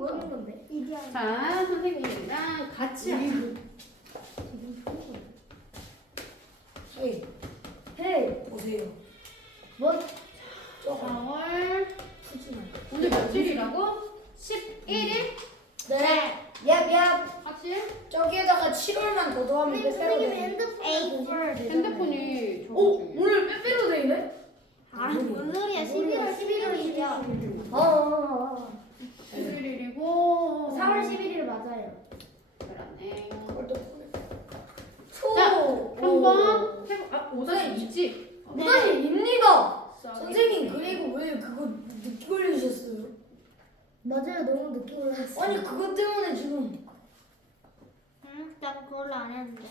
뭐하는 건데? 자, 선생님이랑 같이 하자. 헤이 헤이 보세요. 뭐? 4월 푸지 마. 오늘 며칠이라고? 11일? 네. 얍얍. 확실? 저기에다가 7월만 더 더하면 빼빼로 돼. 핸드폰이 오늘 빼빼로 되네? 뭔 소리야? 11월 11일이죠. 11일이고 4월 11일 맞아요. 그러네. 그걸 또 자, 한번 해보. 아, 5-2지? 5-2입니다. 선생님 그리고 왜 그거 늦게 걸리셨어요? 맞아요. 너무 늦게 올라왔어요. 아니 그것 때문에 지금 나 그걸로 안 했는데.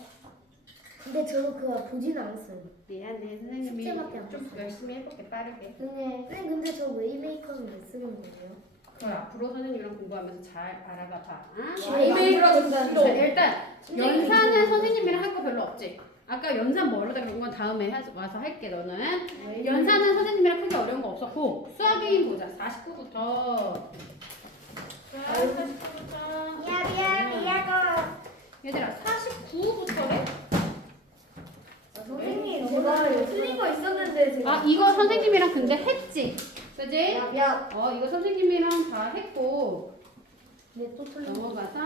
근데 저도 그거 보진 않았어요. 미안해, 선생님이 숙제밖에 안 좀 열심히 해볼게, 빠르게. 네, 근데 저 웨이메이커는 왜 쓰는 거예요? 그걸 앞으로 선생님이랑 공부하면서 잘 알아가 봐. 이메일이라고 자, 한다는데. 일단 연산은 선생님이랑 할 거 별로 없지? 아까 연산 뭐로다 그런 건 다음에 와서 할게, 너는. 연산은 선생님이랑 크게 어려운 거 없었고 수학이 보자. 49부터. 자, 49부터. 미안. 얘들아, 49부터래? 선생님, 제가 틀린 거 있었는데 제가. 아, 이거 선생님이랑 근데 했지? 그지? 야, 이거 선생님이랑 다 했고 네, 또 틀린 거. 넘어가서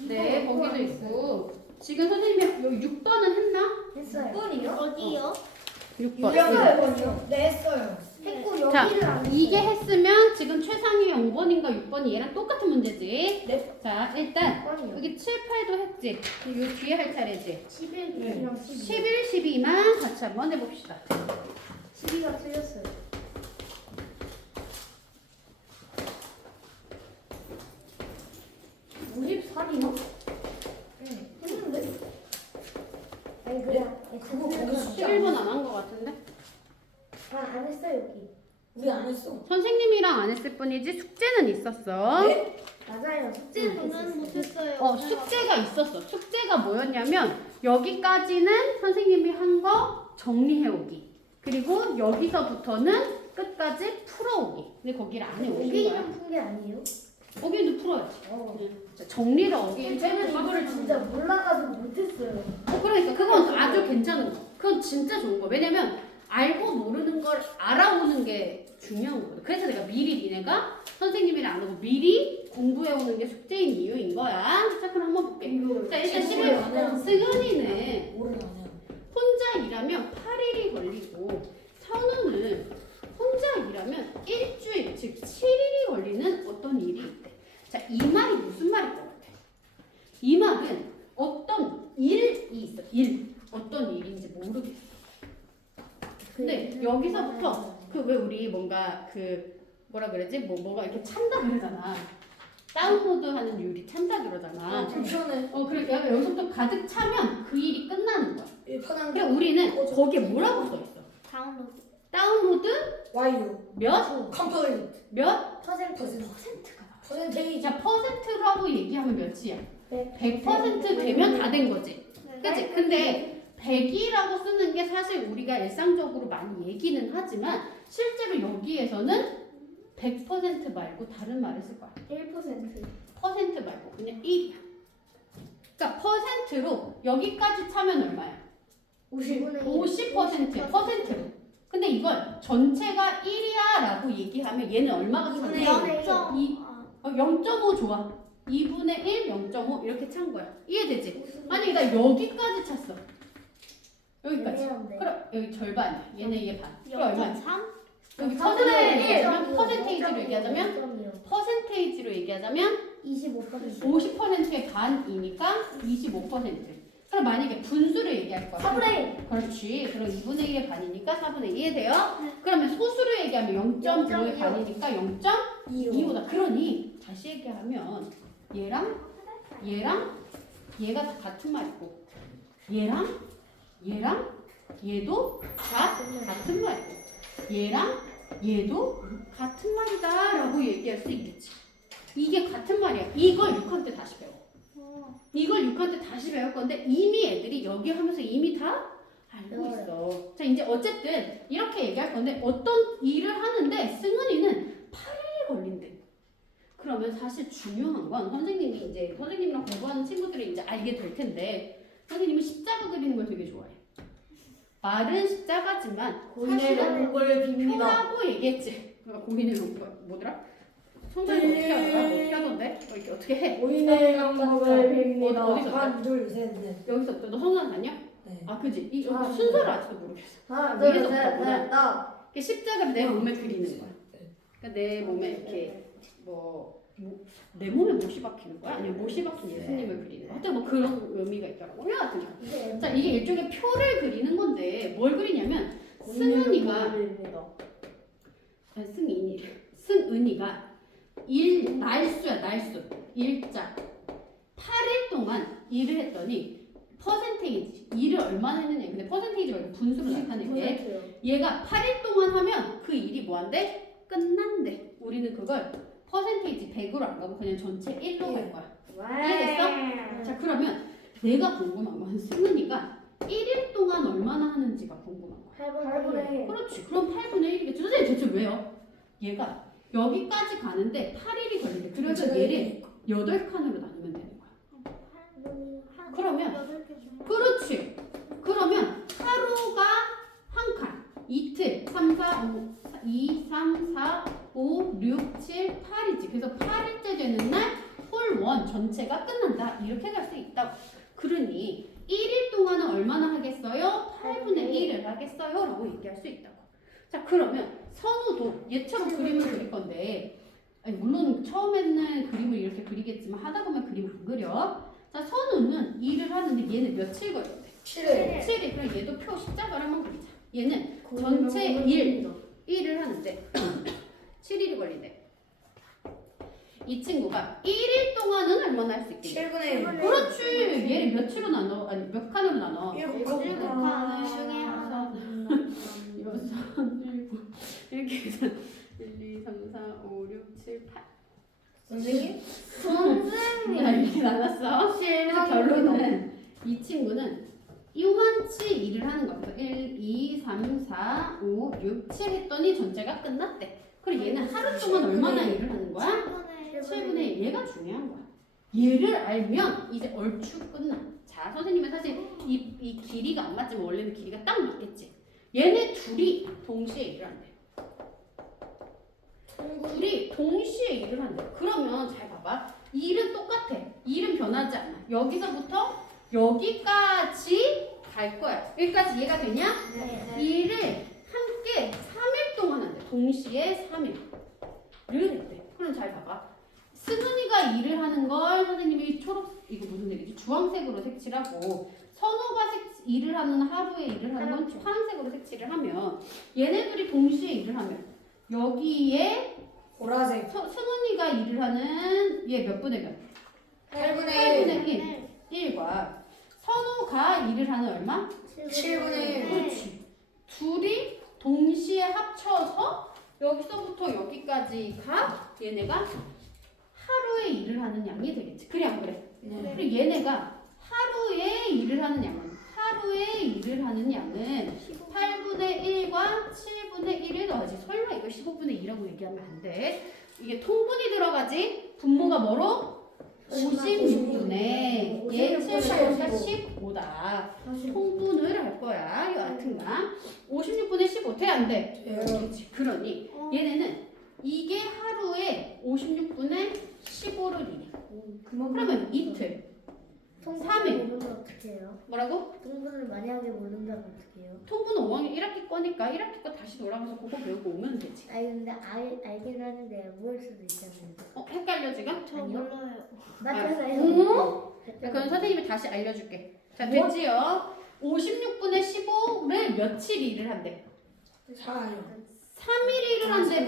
네, 거기도 있고 지금 선생님이 여기 6번은 했나? 했어요. 6번이요? 어디요? 6번. 유형이요? 네 했어요. 했고 자, 여기를 안 이게 했어요. 했으면 지금 최상위의 5번인가 6번이 얘랑 똑같은 문제지? 네. 자, 일단 6번이요. 여기 7, 8도 했지? 요 뒤에 할 차례지? 11이랑 12. 11, 12만 같이 한번 해봅시다. 12가 틀렸어요. 했는데? 아니 그냥 그거 거기서 11번 안 한 거 같은데? 안 했어요 여기. 우리 안 했어. 선생님이랑 안 했을 뿐이지 숙제는 있었어. 네? 맞아요. 숙제는 저는 했었어요. 못했어요. 숙제가 있었어. 숙제가 뭐였냐면 여기까지는 선생님이 한 거 정리해오기. 그리고 여기서부터는 끝까지 풀어오기. 근데 거기를 안 해오신 거야. 여기는 푼 게 아니에요? 거기는 풀어야지. 자, 정리를 어기는 쟤는 이거를 진짜 몰라가지고 못했어요. 그러니까 그건 아주 괜찮은 거. 그건 진짜 좋은 거. 왜냐면 알고 모르는 걸 알아오는 게 중요한 거거든. 그래서 내가 미리 니네가 선생님이랑 안 하고 미리 공부해오는 게 숙제인 이유인 거야. 자, 그럼 한번 볼게. 자, 일단 공부를 안 해요. 승은이는 뭐를 안 해요? 혼자 일하면 8일이 걸리고 선우는 혼자 일하면 일주일, 즉 7일이 걸리는 어떤 일이 있대. 자, 이 말이 무슨 말일 것 같아? 이 말은 어떤 일이 있어. 일. 어떤 일인지 모르겠어. 근데 여기서부터 그 왜 우리 뭔가 그 뭐라 그러지? 뭐가 이렇게 찬다 그러잖아. 다운로드 하는 율이 찬다 그러잖아. 불편해. 그러니까 약간 여기서부터 가득 차면 그 일이 끝나는 거야. 편한 그러니까 우리는 거기에 뭐라고 써 있어? 다운로드. 다운로드 와이요. 몇? 컴플리트. 몇? 퍼센트. 퍼센트가 나와. 퍼센테이지. 자, 퍼센트라고 얘기하면 몇이야? 네. 100% 되면 다 된 거지. 네. 그치? 근데 100이라고 쓰는 게 사실 우리가 일상적으로 많이 얘기는 하지만 실제로 여기에서는 100% 말고 다른 말을 쓸 거야. 1%. 퍼센트 말고 그냥 1이야. 그러니까 퍼센트로 여기까지 차면 얼마야? 50%야. 퍼센트로. 근데 이걸 전체가 1이야 라고 얘기하면 얘는 얼마가 차는 거야? 0.5 좋아. 2분의 1, 0.5 이렇게 찬 거야. 이해되지? 아니 나 여기까지 찼어. 여기까지. 애매한데. 그럼 여기 절반이야. 얘는 얘 반. 그럼 얼마야? 0.3? 여기 퍼센테이지로 얘기하자면 25%. 50%의 반이니까 25%. 그럼 만약에 분수를 얘기할 거야. 4분의 그렇지. 그럼 2분의 1의 반이니까 4분의 1 이해돼요? 그러면 소수로 얘기하면 0.5의 반이니까 0.25다. 그러니 다시 얘기하면 얘랑 얘가 다 같은 말이고 얘랑 얘도 다 같은 말이고 얘도 같은 말이다 라고 얘기할 수 있겠지. 이게 같은 말이야. 이걸 6학 때 다시 배워. 이걸 6학 때 다시 배울 건데 이미 애들이 여기 하면서 이미 다 알고 있어. 자, 이제 어쨌든 이렇게 얘기할 건데 어떤 일을 하는데 승은이는 8일이 걸린다. 그러면 사실 중요한 건 선생님이 이제 선생님이랑 공부하는 친구들이 이제 알게 될 텐데 선생님은 십자가 그리는 걸 되게 좋아해. 말은 십자가지만 고인의 사실은 명복을 빕니다. 표라고 얘기했지. 그러니까 고인의 명복 뭐더라? 성경이 어떻게 하더라? 어떻게 하던데? 이렇게 어떻게 해? 고인의 명복을 빕니다. 어디서? 하나, 둘, 셋, 넷. 여기서 너 성경 다녀? 네. 아 그지? 이 아, 순서를 아직도 모르겠어. 하나, 위에서부터 둘, 셋, 보자. 넷, 다. 이게 십자가를 내 몸에 그리는 거야. 그러니까 내 몸에 이렇게 내 몸에 못이 박히는 거야? 아니면 못이 박힌 예수님을 그리는 거야? 하여튼 뭐 그런 의미가 있더라고. 여하튼 자 이게 일종의 표를 그리는 건데 뭘 그리냐면 승은이가 승은이가 날수야 날수 일자 8일 동안 일을 했더니 퍼센테이지 일을 얼마나 했느냐 근데 퍼센테이지 말고 분수로 나타낼게 얘가 8일 동안 하면 그 일이 뭐한대? 끝난대. 우리는 그걸 퍼센테이지 100으로 안 가고 그냥 전체 1로 갈 거야. 이해됐어? 자 그러면 내가 궁금한 건 승은이가 1일 동안 얼마나 하는지가 궁금한 거야. 8분의 1. 그렇지. 그럼 8분의 1이겠지. 선생님 대체 왜요? 얘가 여기까지 가는데 8일이 걸린대. 그래서 얘를 8칸으로 나누면 되는 거야. 그러면 그렇지. 그러면 하루가 한 칸, 이틀, 3, 4, 5, 2, 3, 4, 5, 6, 7, 8이지. 그래서 8일째 되는 날 홀원 전체가 끝난다. 이렇게 갈 수 있다고. 그러니 1일 동안은 얼마나 하겠어요? 8분의 1을 하겠어요? 라고 얘기할 수 있다고. 자 그러면 선우도 얘처럼 그림을 그릴 건데 아니, 물론 처음에는 그림을 이렇게 그리겠지만 하다 보면 그림 안 그려. 자 선우는 일을 하는데 얘는 며칠 걸린대? 7일. 7일. 그럼 얘도 표 십자가를 한번 그리자. 얘는 전체 1을 하는데 7일이 걸린대. 이 친구가 1일 동안은 얼마나 할 수 있겠냐? 7분의 1. 그렇지. 얘를 몇으로 나눠? 아니 몇 칸으로 나눠? 7칸 중에 하나. 이렇게 해서 1, 2, 3, 4, 5, 6, 7, 8 선생님? 선생님. 자 이렇게 나눴어. 그래서 결론은 이 친구는 요만치 일을 하는 거야. 그래서 1, 2, 3, 4, 5, 6, 7 했더니 전체가 끝났대. 그리고 얘는 하루 동안 얼마나 일을 하는 거야? 7분의 1. 얘가 중요한 거야. 얘를 알면 이제 얼추 끝나. 자 선생님은 사실 이 길이가 안 맞지만 원래는 길이가 딱 맞겠지. 얘네 둘이 동시에 일을 한대. 둘이 동시에 일을 한대. 그러면 잘 봐봐. 일은 똑같아. 일은 변하지 않아. 여기서부터 여기까지 갈 거야. 여기까지 이해가 되냐? 일을 함께 3일 동안 한대. 동시에 3일을 했대. 그럼 잘 봐봐. 승은이가 일을 하는 걸 선생님이 이거 무슨 색이지? 주황색으로 색칠하고 선우가 일을 하는 하루에 일을 하는 건 파란색으로 색칠을 하면 얘네들이 동시에 일을 하면 여기에 보라색. 승은이가 일을 하는 얘 몇 분의 몇? 8분의 8분의 1과 선우가 일을 하는 얼마? 7분의 1. 그렇지. 둘이 동시에 합쳐서 여기서부터 여기까지가 얘네가 하루에 일을 하는 양이 되겠지. 그래 안 그래? 네. 그리고 얘네가 하루에 일을 하는 양은 8분의 1과 7분의 1을 더하지. 설마 이거 15분의 2라고 얘기하면 안 돼. 이게 통분이 들어가지. 분모가 뭐로? 56분의 얘 7보다 15다. 통분을 할 거야. 여하튼가 56분의 15 돼? 안 돼? 그렇지. 그러니 얘네는 이게 하루에 56분의 15를 일해. 그러면 이틀. 통분을 모르면 어떻게 해요? 뭐라고? 통분을 만약에 모른다면 어떻게 해요? 통분은 5학년 1학기 거니까 1학기 거 다시 돌아가서 그거 배우고 오면 되지. 아니 근데 알긴 하는데 모를 수도 있잖아요. 헷갈려 지금? 저 몰라요. 맞잖아요. 자, 그럼 선생님이 다시 알려줄게. 자, 됐지요? 56분의 15를 며칠 일을 한대? 4요. 3일 일을 한대.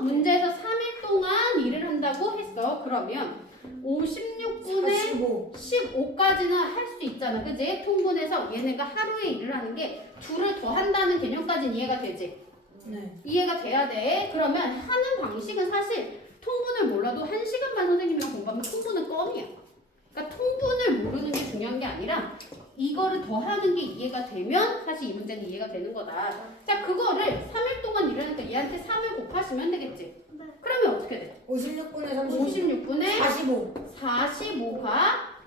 문제에서 3일 동안 일을 한다고 했어. 그러면 56분의 15까지는 할 수 있잖아. 그지? 통분해서 얘네가 하루에 일을 하는 게 둘을 더 한다는 개념까지는 이해가 되지? 네. 이해가 돼야 돼. 그러면 하는 방식은 사실 통분을 몰라도 1시간만 선생님이랑 공부하면 통분은 껌이야. 그러니까 통분을 모르는 게 중요한 게 아니라 이거를 더 하는 게 이해가 되면 사실 이 문제는 이해가 되는 거다. 자, 그거를 3일 동안 일하니까 얘한테 3을 곱하시면 되겠지? 그러면 어떻게 돼? 56분에 35. 56분에 45. 45가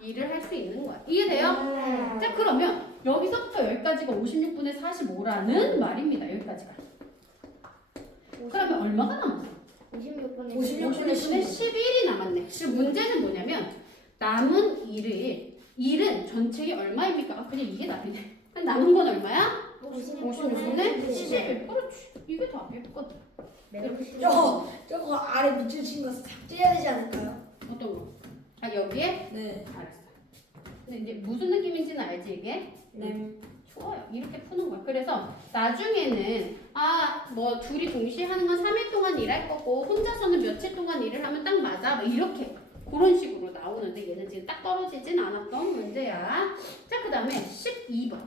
일을 할 수 있는 거야. 이해돼요? 네. 자, 그러면 여기서부터 여기까지가 56분의 45라는 말입니다. 여기까지가. 그러면 얼마가 남았어? 56분에 56분에 56분에 11이 남았네. 지금 문제는 뭐냐면 남은 일은 전체의 얼마입니까? 아, 그냥 이게 답이네. 그럼 남은 건 얼마야? 56분에 11. 그렇지. 이게 답이었거든. 저거 아래 밑줄 친 거 삭제해야 되지 않을까요? 어떤 거? 아, 여기에? 네. 알았어. 근데 이제 무슨 느낌인지는 알지, 이게? 네. 좋아요. 이렇게 푸는 거야. 그래서 나중에는 뭐 둘이 동시에 하는 건 3일 동안 일할 거고 혼자서는 며칠 동안 일을 하면 딱 맞아. 뭐 이렇게 그런 식으로 나오는데 얘는 지금 딱 떨어지진 않았던 문제야. 자, 그 다음에 12번.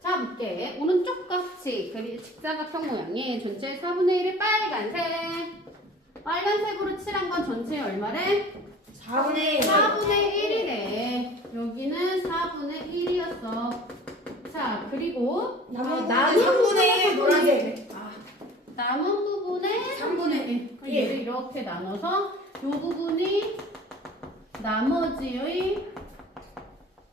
자, 볼게. 오른쪽 같이 직사각형 모양의 전체 4분의 1의 빨간색으로 칠한 건 전체 얼마래? 4분의 1. 4분의 1이래. 여기는 4분의 1이었어. 자, 그리고 남은 남은 3분의 1 노란색. 남은 부분의 3분의 1. 예. 얘를 이렇게 나눠서 이 부분이 나머지의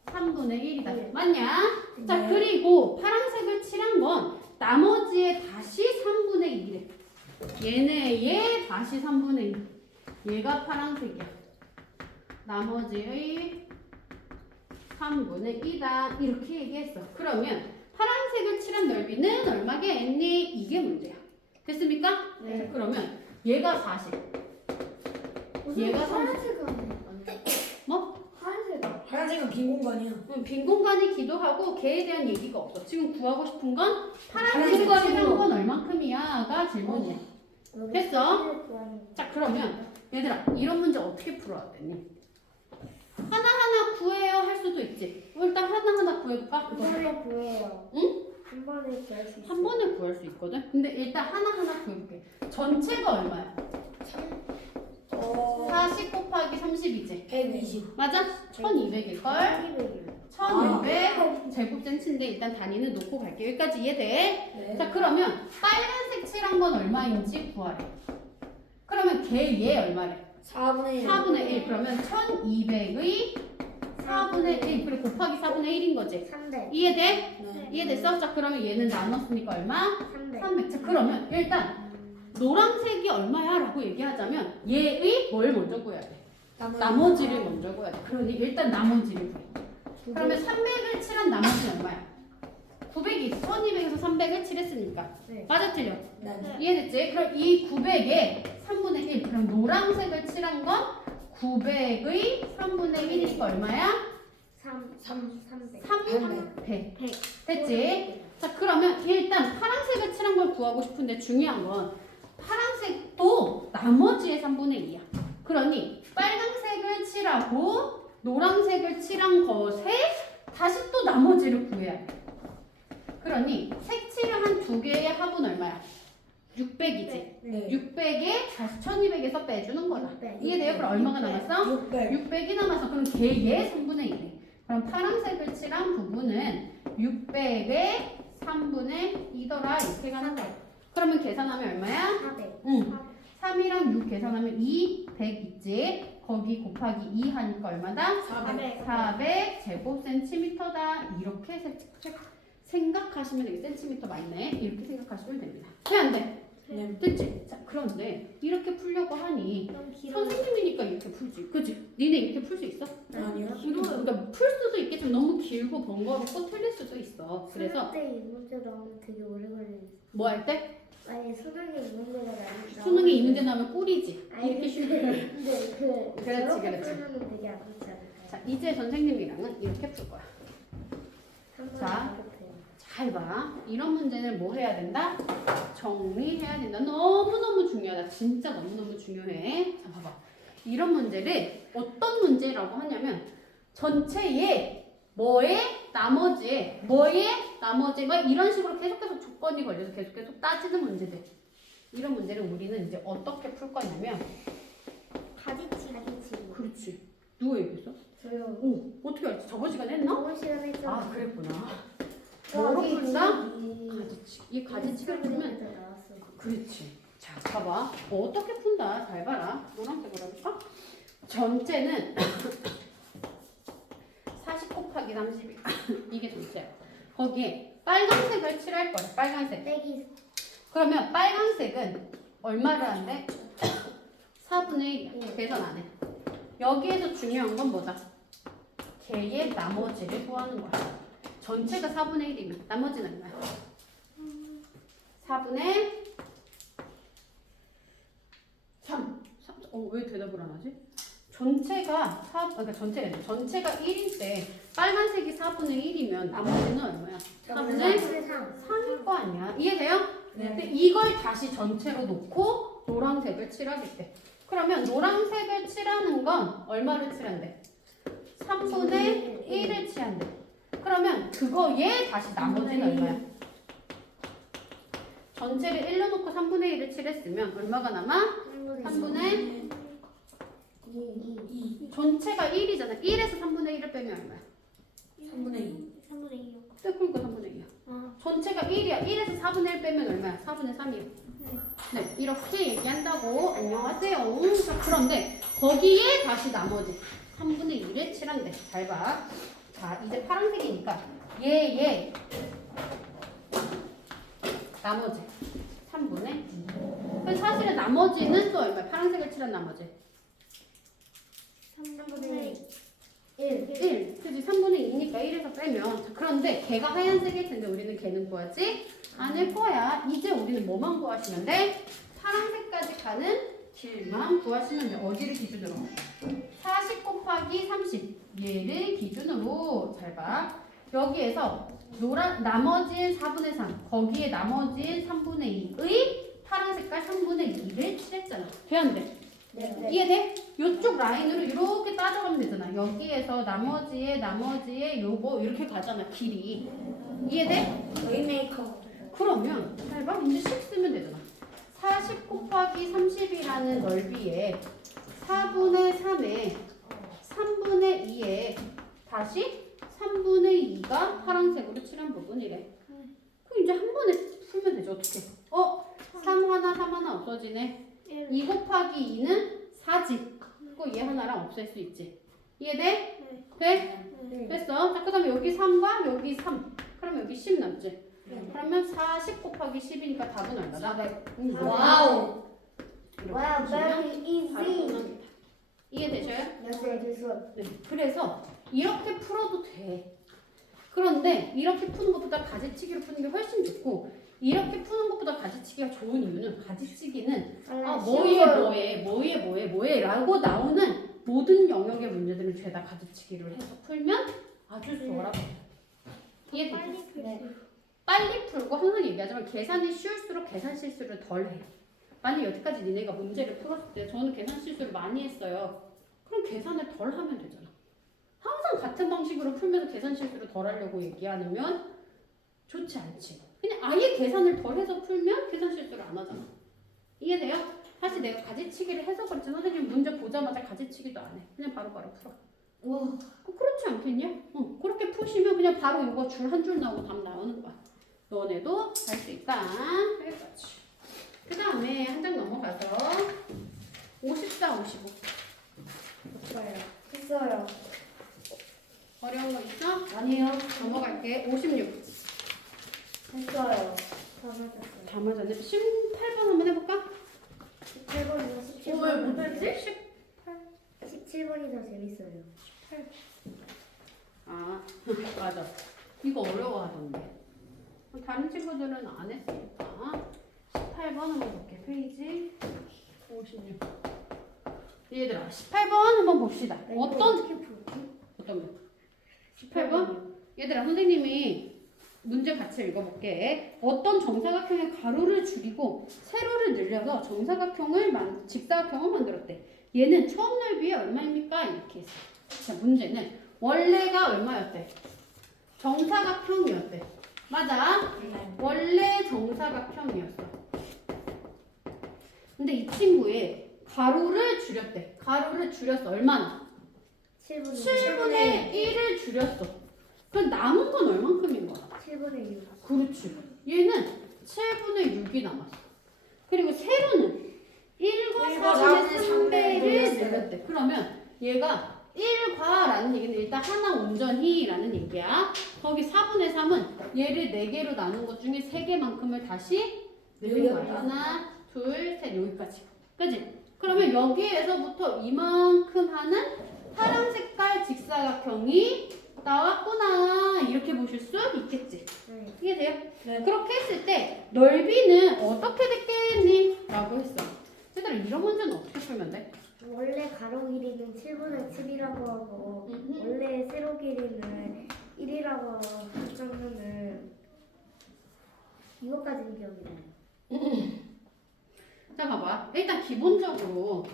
3분의 1이다. 네. 맞냐? 자, 네. 그리고 파란색을 칠한 건 나머지의 다시 3분의 1이래. 얘네의 다시 3분의 1. 얘가 파란색이야. 나머지의 3분의 2다. 이렇게 얘기했어. 그러면 파란색을 칠한 넓이는 얼마겠니? 이게 문제야. 됐습니까? 네. 자, 그러면 얘가 40. 얘가 30. 뭐? 파란색은 빈 공간이야. 빈 공간이기도 하고 걔에 대한 얘기가 없어. 지금 구하고 싶은 건 파란색을 파란색 칠한 건 얼만큼이야가 질문이야. 됐어? 자, 그러면 얘들아 이런 문제 어떻게 풀어야 되니? 하나하나 구해요 할 수도 있지. 일단 하나하나 구해볼까? 한 번에 구해요. 응? 한 번에 구할 수 있어요. 한 번에 구할 수 있거든? 근데 일단 하나하나 구해볼게. 전체가 얼마야? 40 곱하기 30이지? 120. 맞아? 1200일걸? 1200 제곱센치인데 일단 단위는 놓고 갈게. 여기까지 이해돼? 네. 자, 그러면 빨간색 칠한 건 얼마인지 구하래. 그러면 얘 얼마래? 4분의 1. 4분의 1. 그러면 1200의 4분의 1. 그리고 곱하기 4분의 1인 거지? 300. 이해돼? 네. 이해됐어? 자, 그러면 얘는 나눴으니까 얼마? 300. 300. 자, 그러면 일단 노란색이 얼마야? 라고 얘기하자면 얘의 뭘 먼저 구해야 돼? 나머지를 먼저 구해야 돼. 그러니 일단 나머지를 구해. 그러면 300을 칠한 나머지는 얼마야? 900이 1200에서 300을 칠했으니까. 네. 맞아, 틀려? 네. 이해됐지? 그럼 이 900에 3분의 1. 그럼 노란색을 칠한 건 900의 3분의 1이니까 얼마야? 300. 300. 됐지? 자, 그러면 일단 파란색을 칠한 걸 구하고 싶은데 중요한 건 파란색도 나머지의 3분의 2야. 그러니 빨간색을 칠하고 노란색을 칠한 것에 다시 또 나머지를 구해야 돼. 그러니 색칠을 한 두 개의 합은 얼마야? 600이지. 네. 600에 다시 1200에서 빼주는 거다. 600. 이해돼요? 그럼 얼마가 남았어? 600. 600이 남아서 그럼 걔의 3분의 1이. 그럼 파란색을 칠한 부분은 600의 3분의 2더라 이렇게 가는 거야. 그러면 계산하면 얼마야? 400. 응. 3이랑 6 계산하면 2, 100 있지? 거기 곱하기 2 하니까 얼마다? 400. 400 제곱센티미터다. 이렇게 생각하시면 되게 센티미터 맞네. 이렇게 생각하시면 됩니다. 왜 안 돼? 네. 됐지? 자, 그런데 이렇게 풀려고 하니 너무 길어요. 선생님이니까 이렇게 풀지. 그치? 니네 이렇게 풀 수 있어? 아니요. 그러니까 풀 수도 있겠지만 너무 길고 번거롭고 틀릴 수도 있어. 그래서 수능 때이 문제 나오면 되게 오래 걸리는. 뭐 할 때? 아니 수능에 이 문제가 나오면. 수능에 이 문제 나오면 꿀이지. 아니 이렇게 쉬운 근데 그렇지, 저렇게 그렇지. 풀면 되게 안 좋지 않을까요? 자, 이제 선생님이랑은 이렇게 풀 거야. 한 번에 자. 어렵해요. 잘 봐. 이런 문제는 뭐 해야 된다? 정리해야 된다. 너무너무 중요하다. 진짜 너무너무 중요해. 자, 봐봐. 이런 문제를 어떤 문제라고 하냐면 전체에 뭐에 나머지에 뭐에 나머지 막 이런 식으로 계속해서 조건이 걸려서 계속 따지는 문제들. 이런 문제를 우리는 이제 어떻게 풀 거냐면 가지치. 그렇지. 누가 얘기했어? 저요. 오, 어떻게 알지? 저번 시간에 했나? 저번 시간에 했잖아요. 아, 그랬구나. 뭐로 푼다? 이 가지치기. 이 가지치기를 풀면 나왔어. 그렇지. 자, 봐봐. 어떻게 푼다. 잘 봐라. 노란색으로 해볼까? 전체는 40 곱하기 32. 이게 전체야. 거기에 빨간색을 칠할 거야. 빨간색. 빼기 그러면 빨간색은 얼마를 한대? 4분의 1이야. 계산 안 해. 여기에서 중요한 건 뭐다? 걔의 나머지를 구하는 거야. 전체가 4분의 1이면 나머지는 얼마야? 4분의 3. 왜 대답을 안 하지? 전체가 전체가 1일 때 빨간색이 4분의 1이면 나머지는 얼마야? 4분의 3. 3일 거 아니야. 이해돼요? 네. 근데 이걸 다시 전체로 놓고 노란색을 칠하겠대. 그러면 노란색을 칠하는 건 얼마를 칠한대? 3분의 1을 칠한대. 그러면 그거에 다시 나머지는 얼마야? 전체를 1로 놓고 3분의 1을 칠했으면 얼마가 남아? 3분의 2. 전체가 1이잖아. 1에서 3분의 1을 빼면 얼마야? 3분의 2. 3분의 2요. 그러니까 3분의 2야. 아, 전체가 1이야. 1에서 4분의 1 빼면 얼마야? 4분의 3이야. 네, 이렇게 얘기한다고. 안녕하세요. 자, 그런데 거기에 다시 나머지 3분의 1을 칠한대. 잘 봐. 자, 이제 파란색이니까 얘 나머지 3분의 2. 그래서 사실은 나머지는 또 얼마야? 파란색을 칠한 나머지 3분의 1. 그지? 3분의 2니까 1에서 빼면. 자, 그런데 걔가 하얀색일 텐데 우리는 걔는 구하지 않을 거야. 이제 우리는 뭐만 구하시면 돼? 파란색까지 가는 길만 구하시면 돼. 어디를 기준으로? 40 곱하기 30. 얘를 기준으로. 잘 봐. 여기에서 나머지는 4분의 3. 거기에 나머지는 3분의 2의 파란 색깔 3분의 2를 칠했잖아. 돼 안 돼? 네. 이해돼? 이쪽 라인으로 이렇게 따져가면 되잖아. 여기에서 나머지에 요거 이렇게 가잖아. 길이. 이해돼? 웨이메이커. 그러면 잘 봐. 이제 식 쓰면 되잖아. 40 곱하기 30이라는 넓이에 4분의 3에 3분의 2에 다시 3분의 2가 파란색으로 칠한 부분이래. 그럼 이제 한 번에 풀면 되죠. 어떻게? 3 하나 3 하나 없어지네. 2 곱하기 2는 4지. 그거 얘 하나랑 없앨 수 있지. 이해돼? 돼? 네. 됐어. 자, 그 다음에 여기 3과 여기 3. 그럼 여기 10 남지. 네. 그러면 40 곱하기 10이니까 답은 얼마다? 400. 와우. Wow, very easy. 이해되셔요? 네, 됐어. 네. 그래서 이렇게 풀어도 돼. 그런데 이렇게 푸는 것보다 가지치기로 푸는 게 훨씬 좋고 이렇게 푸는 것보다 가지치기가 좋은 이유는 가지치기는 뭐에 라고 나오는 모든 영역의 문제들은 죄다 가지치기를 해서 풀면 아주 수월하고 이해되죠? 네. 빨리 풀고 항상 얘기하지만 계산이 쉬울수록 계산 실수를 덜 해. 만약 여태까지 니네가 문제를 풀었을 때 저는 계산 실수를 많이 했어요. 그럼 계산을 덜 하면 되잖아. 항상 같은 방식으로 풀면서 계산 실수를 덜 하려고 얘기하면 좋지 않지. 그냥 아예 계산을 덜 해서 풀면 계산 실수를 안 하잖아. 이해돼요? 사실 내가 가지치기를 해서 그렇지 선생님 문제 보자마자 가지치기도 안 해. 그냥 바로바로 풀어. 와. 그렇지 않겠냐? 그렇게 푸시면 그냥 바로 이거 줄 한 줄 나오고 답 나오는 거야. 너네도 할 수 있다. 여기까지. 그 다음에 한 장 넘어가서 54, 55. 했어요. 어려운 거 있어? 아니요. 넘어갈게. 56. 했어요. 다 맞았어요. 다 맞았네. 18번 한번 해볼까? 17번이나 17번. 왜 못했지? 17번이 더 재밌어요. 아, 맞아. 이거 어려워하던데. 다른 친구들은 안 했으니까. 18번 한번 볼게. 페이지 56. 얘들아, 18번 한번 봅시다. 어떤 거? 18번? 얘들아, 선생님이 문제 같이 읽어볼게. 어떤 정사각형의 가로를 줄이고 세로를 늘려서 직사각형을 만들었대. 얘는 처음 넓이에 얼마입니까? 이렇게 했어. 자, 문제는 원래가 얼마였대? 정사각형이었대. 맞아? 원래 정사각형이었어. 근데 이 친구의 가로를 줄였대. 가로를 줄였어. 얼마나? 7분의 7분의 1을 줄였어. 그럼 남은 건 얼만큼인 거야? 7분의 6. 그렇지. 얘는 7분의 6이 남았어. 그리고 세로는 1과 4분의 3배를 늘렸대. 그러면 얘가 1과라는 얘기는 일단 하나 온전히라는 얘기야. 거기 4분의 3은 얘를 4개로 나눈 것 중에 3개만큼을 다시 늘린 거야. 하나, 둘, 셋 여기까지. 그지? 그러면 여기에서부터 이만큼 하는 파란 색깔 직사각형이 나왔구나. 이렇게 보실 수 있겠지. 네. 이해돼요? 네. 그렇게 했을 때 넓이는 어떻게 됐겠니? 라고 했어. 얘들아 이런 문제는 어떻게 풀면 돼? 원래 가로 길이는 7분의 7이라고 하고 음흠. 원래 세로 길이는 1이라고 하면은 이것까지는 기억이 나요. 자 봐봐. 일단 기본적으로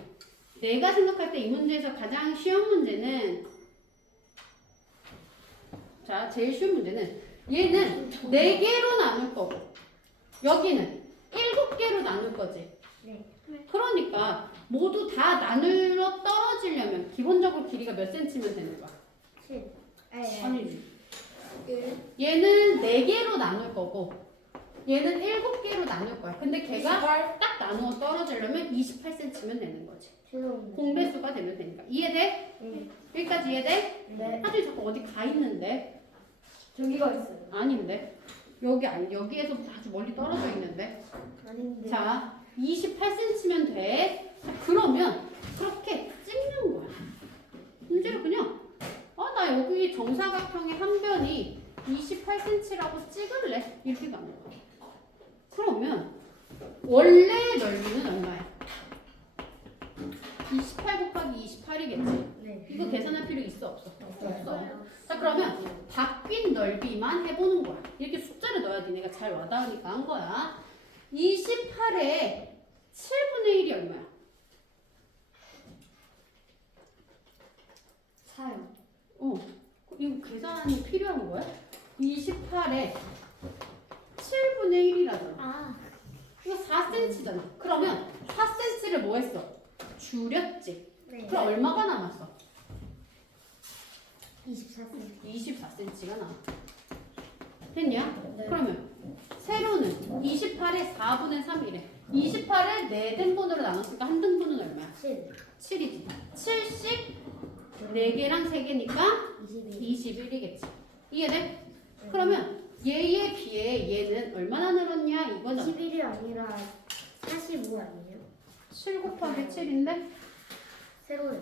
내가 생각할 때 이 문제에서 가장 쉬운 문제는 자 제일 쉬운 문제는 얘는 4개로 나눌 거고 여기는 7개로 나눌 거지. 네. 그러니까 모두 다 나눌러 떨어지려면 기본적으로 길이가 몇 센치면 되는 거야? 7. 아니지. 1. 얘는 4개로 나눌 거고 얘는 7개로 나눌 거야. 근데 걔가 28. 딱 나누어 떨어지려면 28cm면 되는 거지. 죄송합니다. 공배수가 되면 되니까. 이해돼? 네. 여기까지 이해돼? 네. 하준이 자꾸 어디 가 있는데? 저기가 있어요. 아닌데? 여기 아니 여기에서부터 아주 멀리 떨어져 있는데? 아닌데. 자 28cm면 돼. 자, 그러면 그렇게 찍는 거야. 문제를 그냥 나 여기 정사각형의 한 변이 28cm라고 찍을래. 이렇게 가는 거야. 그러면 원래 넓이는 얼마야? 28 곱하기 28이겠지. 네. 이거 계산할 필요 있어 없어? 없어. 없어요. 자 그러면 바뀐 넓이만 해보는 거야. 이렇게 숫자를 넣어야 니네가 잘 와닿으니까 한 거야. 28에 7분의 1이 얼마야? 4요. 이거 계산이 필요한 거야? 28에 7분의 1이라잖아. 아. 이거 4cm잖아. 그러면 4cm를 뭐 했어? 줄였지. 네. 그럼 얼마가 남았어? 24cm. 24cm가 남았어. 됐냐? 네. 그러면 세로는 28에 4분의 3이래. 28을 4등분으로 나눴으니까 한 등분은 얼마야? 7. 7이지. 7씩 4개랑 3개니까 21. 21이겠지. 이해돼? 그러면 얘에 비해 얘는 얼마나 늘었냐 이거잖아. 21이 아니라 45 아니에요? 7 곱하기 7인데? 세로는.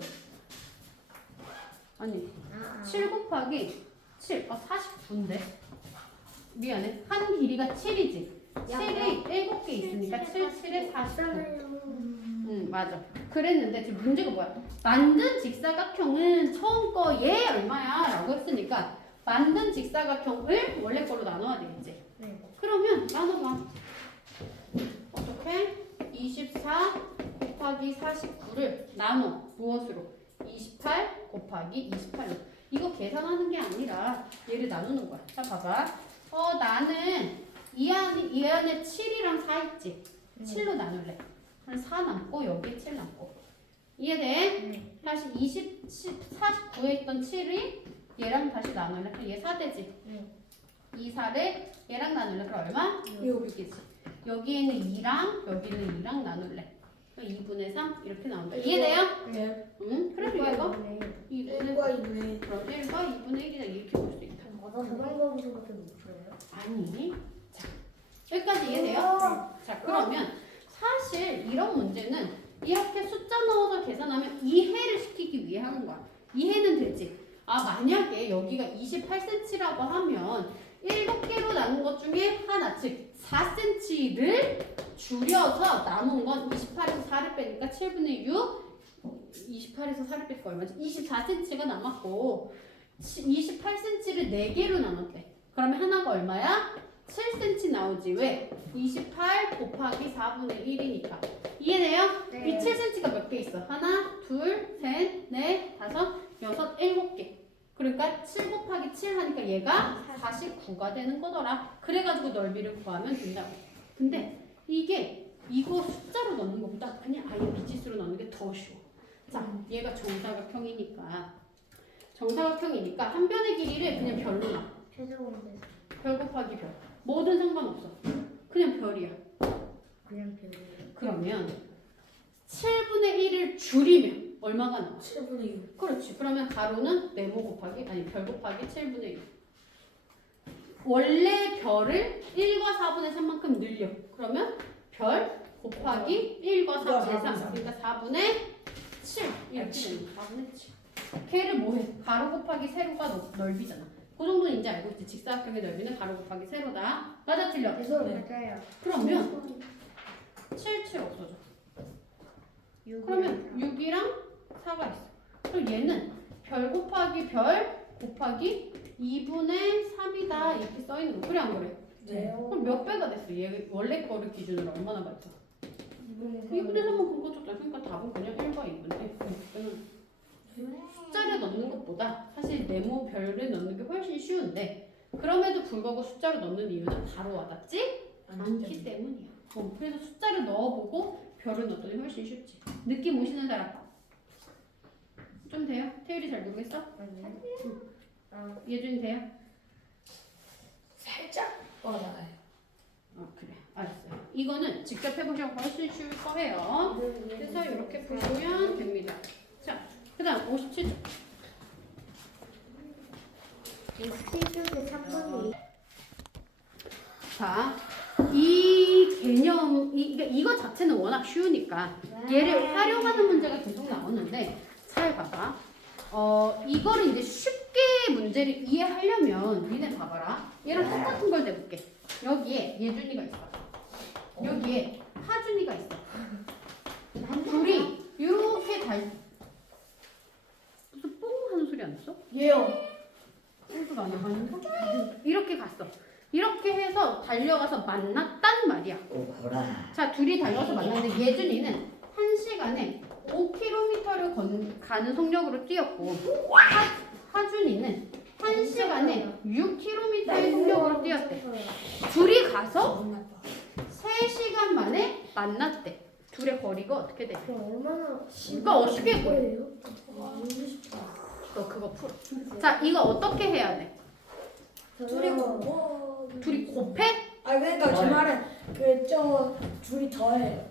아니 아. 7 곱하기 7 49인데? 미안해. 한 길이가 7이지. 7이 7개 있으니까 7, 7에 49. 맞잖아요. 응 맞아. 그랬는데 지금 문제가 뭐야? 만든 직사각형은 처음 거 얘 얼마야? 라고 했으니까 만든 직사각형을 원래 걸로 나눠야 되겠지. 네. 그러면 나눠봐. 어떻게? 24 곱하기 49를 나눠. 무엇으로? 28 곱하기 28로. 이거 계산하는 게 아니라 얘를 나누는 거야. 자 봐봐. 나는 이 안에 7이랑 4 있지? 7로 나눌래. 그럼 4 남고 여기 7 남고. 이해돼? 네. 다시 49에 있던 7이 얘랑 다시 나눌래. 그럼 얘 4 되지? 네. 이 4를 얘랑 나눌래. 그럼 얼마? 6. 6이지. 여기에는 2랑 여기는 2랑 나눌래. 그럼 2분의 3 이렇게 나온다. 이해돼요? 네. 응? 그래서 얘가 1과 2분의 2분의 그럼 1과 2분의 1이다 이렇게 볼 수 있다. 저 방법으로밖에 못 풀어요. 아니. 자, 여기까지 이해돼요? 자, 그러면 사실 이런 문제는 이렇게 숫자 넣어서 계산하면 이해를 시키기 위해 하는 거야. 이해는 되지. 만약에 여기가 28cm라고 하면 7개로 나눈 것 중에 하나, 즉 4cm를 줄여서 남은 건 28에서 4를 빼니까 7분의 6, 28에서 4를 빼니까 얼마지? 24cm가 남았고 28cm를 4개로 나눴대. 그러면 하나가 얼마야? 7cm 나오지. 왜? 28 곱하기 4분의 1이니까. 이해돼요? 네. 이 7cm가 몇 개 있어? 하나, 둘, 셋, 넷, 다섯, 여섯, 7개. 그러니까 7 곱하기 7 하니까 얘가 49가 되는 거더라. 그래가지고 넓이를 구하면 된다고. 근데 이거 숫자로 넣는 것보다 그냥 아예 미지수로 넣는 게 더 쉬워. 자, 얘가 정사각형이니까 한 변의 길이를 그냥 별로 놔. 최저공대. 별 곱하기 별. 뭐든 상관없어. 그냥 별이야. 그냥 별이에요. 그러면 7분의 1을 줄이면 얼마가 나와? 7분의 6. 그렇지. 그러면 가로는 네모 곱하기 아니 별 곱하기 7분의 1. 원래 별을 1과 4분의 3만큼 늘려. 그러면 별 곱하기 1과 4분의 3. 그러니까 4분의 7 이렇게 되는 거야. 4분의 7. 걔를 뭐해? 가로 곱하기 세로가 넓이잖아. 그 정도는 이제 알고 있지. 직사각형의 넓이는 가로 곱하기 세로다. 맞아 틀려? 맞아요. 그러면 7, 7 없어져. 그러면 6이랑 4가 있어. 그럼 얘는 별 곱하기 별 곱하기 2분의 3이다 이렇게 써있는 거. 그래 안 그래? 네. 그럼 몇 배가 됐어? 얘 원래 거를 기준으로 얼마나 많죠? 2분의 3은 그거 줬다. 그러니까 답은 그냥 1과 2분의 1. 숫자를 넣는 것보다 사실 네모 별을 넣는 게 훨씬 쉬운데 그럼에도 불구하고 숫자를 넣는 이유는 바로 와닿지 않기 때문이야. 그래서 숫자를 넣어보고 별을 넣었더니 훨씬 쉽지. 느낌 오시는 사람? 좀 돼요? 태율이 잘 모르겠어? 예준이 돼요? 살짝 나가요. 그래 알았어요. 이거는 직접 해보시면 훨씬 쉬울 거예요. 그래서 이렇게 보시면 됩니다. 자, 그 다음 57쪽. 17쪽에 3번이 자, 이 개념, 이거 자체는 워낙 쉬우니까 얘를 활용하는 문제가 계속 나오는데 잘 봐봐. 이거를 이제 쉽게 문제를 이해하려면 니네 봐봐라. 얘랑 똑같은 걸 내볼게. 여기에 예준이가 있어. 여기에 하준이가 있어. 둘이 이렇게 무슨 뽕 하는 소리 안 났어? 얘요. 뽕도 안 나가는데? 이렇게 갔어. 이렇게 해서 달려가서 만났단 말이야. 자, 둘이 달려가서 만났는데 예준이는 1시간에 5km를 가는 속력으로 뛰었고 하준이는 1시간에 6km의 속력으로 뛰었대. 둘이 가서 3시간 만에 만났대. 둘의 거리가 어떻게 돼? 얼마나 이거 어떻게 구해? 거예요? 너 그거 풀어. 자, 이거 어떻게 해야 돼? 둘이 고 둘이 곱해? 아 그러니까 제 말은 그저 둘이 더해요.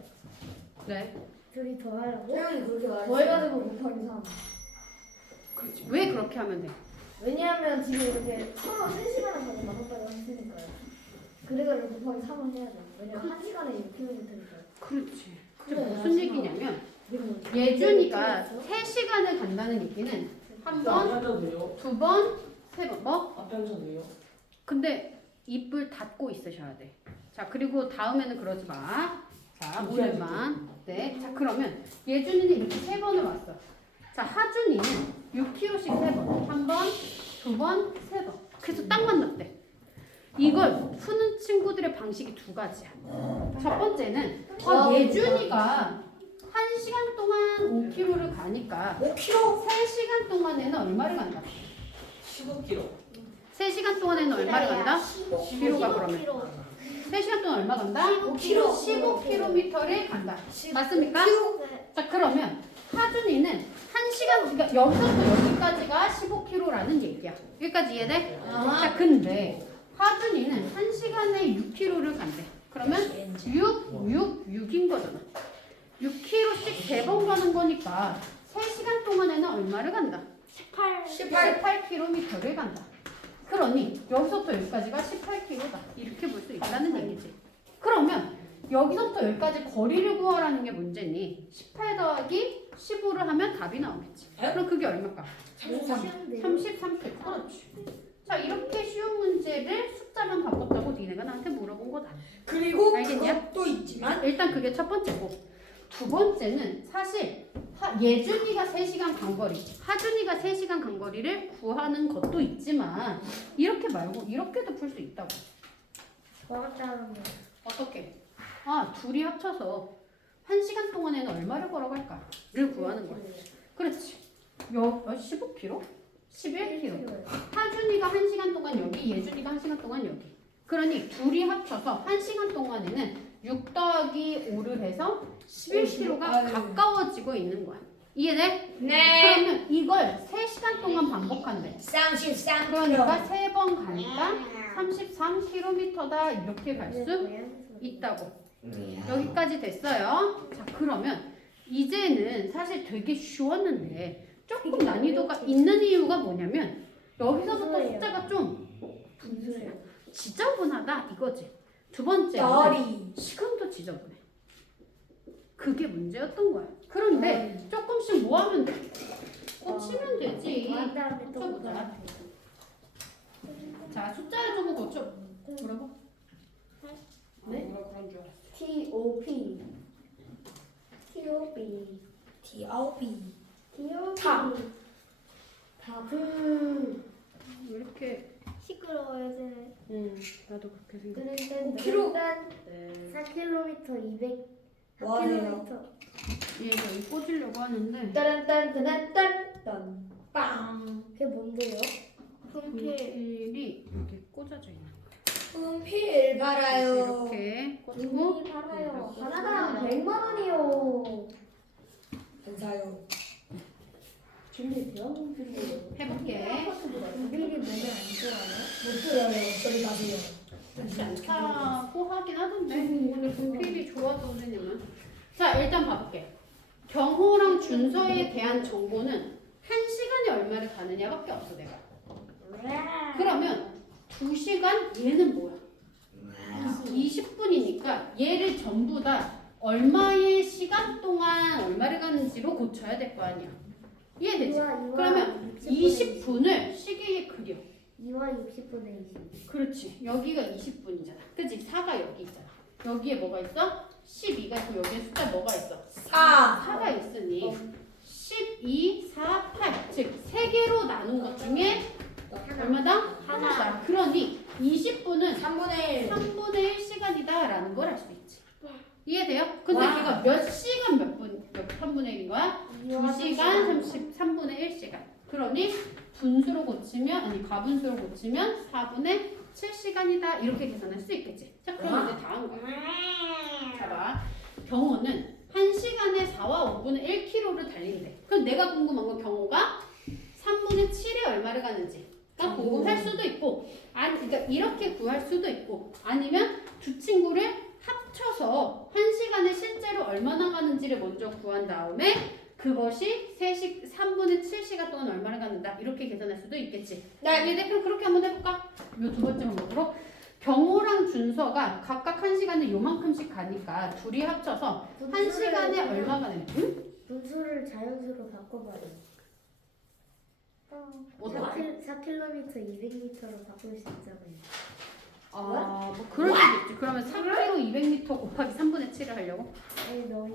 네. 둘이 더 하라고? 태영이 그렇게 말했어. 더해가지고 곱하기 3. 그렇지. 왜 그렇게 하면 돼? 왜냐하면 지금 이렇게 서로 3시간을 가고 만났다고 했으니까요. 그래가지고 곱하기 3을 해야 돼. 왜냐면 1시간에 6km니까요. 그렇지. 그래, 지금 무슨 얘기냐면 뭐 예준이가 3시간을 간다는 얘기는 한 번, 앞편도 돼요? 두 번, 세 번. 뭐? 앞편도 돼요? 근데 입을 닫고 있으셔야 돼. 자, 그리고 다음에는 그러지 마. 자, 오늘만. 네. 자, 그러면 예준이는 이렇게 3번을 왔어. 자, 하준이는 6km씩 3번. 한 번, 두 번, 3번. 그래서 딱 만났대. 이걸 푸는 친구들의 방식이 두 가지야. 첫 번째는 예준이가 1시간 동안 5km를 가니까 5kg? 3시간 동안에는 얼마를 간다? 15kg. 3시간 동안에는 얼마를 간다? 15km가 그러면 3시간 동안 얼마 간다? 15km를 간다. 맞습니까? 자, 그러면 하준이는 1시간, 그러니까 여기서부터 여기까지가 15km라는 얘기야. 여기까지 이해돼? 자, 근데 하준이는 1시간에 6km를 간대. 그러면 6인 거잖아. 6km씩 3번 가는 거니까 3시간 동안에는 얼마를 간다? 18km를 간다. 그러니 여기서부터 여기까지가 18km다. 이렇게 볼 수 있다는 얘기지. 그러면 여기서부터 여기까지 거리를 구하라는 게 문제니 18 더하기 15를 하면 답이 나오겠지. 그럼 그게 얼마일까? 33km. 그렇지. 자, 이렇게 쉬운 문제를 숫자만 바꿨다고 니네가 나한테 물어본 거다. 그리고 알겠냐? 그것도 있지만 일단 그게 첫 번째고, 두 번째는 사실 예준이가 3시간 간 거리, 하준이가 3시간 간 거리를 구하는 것도 있지만 이렇게 말고 이렇게도 풀 수 있다고. 걸었다는 거. 어떻게? 둘이 합쳐서 1시간 동안에는 얼마를 걸어갈까를 구하는 거야. 그렇지. 15km? 11km. 하준이가 1시간 동안 여기, 예준이가 1시간 동안 여기. 그러니 둘이 합쳐서 1시간 동안에는 6 더하기 5를 해서 11km가 가까워지고 있는 거야. 이해돼? 네. 그러면 이걸 3시간 동안 반복한대. 33kg. 그러니까 3번 가니까 33km다 이렇게 갈 수 있다고. 여기까지 됐어요. 자, 그러면 이제는 사실 되게 쉬웠는데 조금 난이도가 있는 이유가 뭐냐면 여기서부터 숫자가 좀 분수예요. 지저분하다 이거지. 두 번째 나리. 시간도 지저분해. 그게 문제였던 거야. 그런데 조금씩 뭐 하면 돼? 고치면 되지. 한 다음에 또 고쳐보자. 자, 숫자를 조금 고쳐. 뭐라고? 네? 뭐라 그런 줄 알았어. T.O.P. T.O.P. T.O.P. T.O.P. 탑. 답은 왜 이렇게 시끄러워요, 쟤네. 나도 그렇게 생각해. 딴 5kg. 네. 4km 200 뭐 하세요? 4km. 얘가 여기 꽂으려고 하는데 딴딴딴딴딴. 빵. 그게 뭔데요? 분필이 여기 꽂아져 있는 분필 바라요. 이렇게 꽂고 눈이 팔아요. 하나당 100만 원이요. 안 사요. 근데 대학원들이에요. 해볼게. 분필이 몸에 안 좋아요? 못 들어요. 저리 가세요. 그렇지 않다고 하긴 하던데 근데 분필이 좋아서 선생님은 자 일단 봐볼게. 경호랑 준서에 대한 정보는 1시간에 얼마를 가느냐밖에 없어 내가. 그러면 2시간 얘는 뭐야? 20분이니까 얘를 전부 다 얼마의 시간 동안 얼마를 가는지로 고쳐야 될 거 아니야. 이해되지? 그러면 20분을 시계에 그려. 2와 60분의 20. 그렇지. 여기가 20분이잖아. 그치? 4가 여기 있잖아. 여기에 뭐가 있어? 12가 있고 여기에 숫자 뭐가 있어? 4가 있으니 12, 4, 8. 즉 3개로 나눈 것 중에 얼마다? 하나다. 그러니 20분은 3분의 1. 3분의 1시간이다 라는 걸 알 수 있지. 이해돼요? 근데 와. 걔가 몇 시간 몇 분, 몇 3분의 1인 거야? 2시간 33분의 1시간. 그러니 분수로 고치면, 아니 가분수로 고치면 4분의 7시간이다. 이렇게 계산할 수 있겠지. 자, 그럼 이제 다음 거야. 봐봐. 경호는 1시간에 4와 5분의 1km를 달린대. 그럼 내가 궁금한 건 경호가 3분의 7에 얼마를 가는지. 그러니까 궁금할 수도 있고, 아니, 그러니까 이렇게 구할 수도 있고, 아니면 두 친구를 합쳐서 1시간에 실제로 얼마나 가는지를 먼저 구한 다음에 그것이 3분의 7시간 동안 얼마나 가는다 이렇게 계산할 수도 있겠지. 네. 얘네 그럼 그렇게 한번 해볼까? 이 두 번째 방법으로 경호랑 준서가 각각 1시간에 요만큼씩 가니까 둘이 합쳐서 1시간에 얼마 가는지. 응? 분수를 자연수로 바꿔봐요. 어떻게? 4km 200m로 바꿀 수 있잖아요. 뭐 그럴 수도 있지. 그러면 3km 200m 곱하기 3분의 7을 하려고? 아니 너무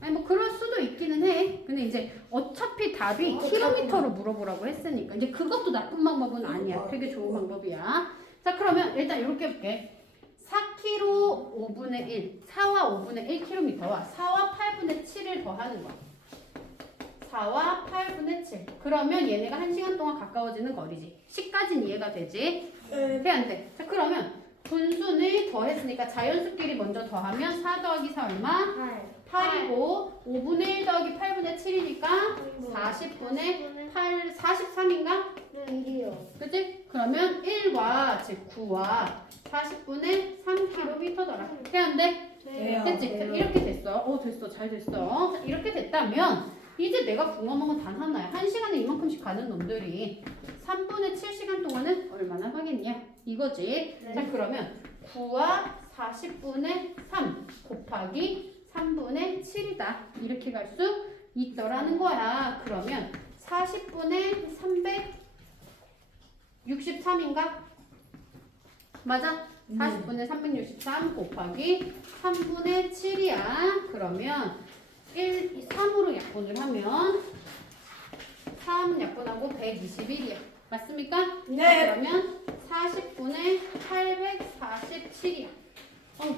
아니 뭐 그럴 수도 있기는 해. 근데 이제 어차피 답이 킬로미터로 물어보라고 했으니까 이제 그것도 나쁜 방법은 아니야. 되게 좋은 방법이야. 자 그러면 일단 이렇게 해볼게. 4km 5분의 1, 4와 5분의 1km와 4와 8분의 7을 더하는 거야. 4와 8분의 7. 그러면 얘네가 1시간 동안 가까워지는 거리지. 10까지는 이해가 되지? 돼, 안 돼? 자, 그러면 분수를 더했으니까 자연수끼리 먼저 더하면 4 더하기 4 얼마? 8. 8이고 5분의 1 더하기 8분의 7이니까 40분의 8, 43인가? 네, 1이요. 그치? 그러면 1과 즉 9와 40분의 3km더라. 돼, 안 돼? 돼요. 됐지? 자, 이렇게 됐어. 됐어. 잘 됐어. 자, 이렇게 됐다면 이제 내가 궁금한 건 단 하나야. 1시간에 이만큼씩 가는 놈들이 3분의 7시간 동안은 얼마나 가겠냐? 이거지. 네. 자, 그러면 9와 40분의 3 곱하기 3분의 7이다. 이렇게 갈 수 있더라는 거야. 그러면 40분의 363인가? 맞아? 40분의 363 곱하기 3분의 7이야. 그러면 3으로 약분을 하면 3 약분하고 121이야. 맞습니까? 네. 그러면 40분의 847이야.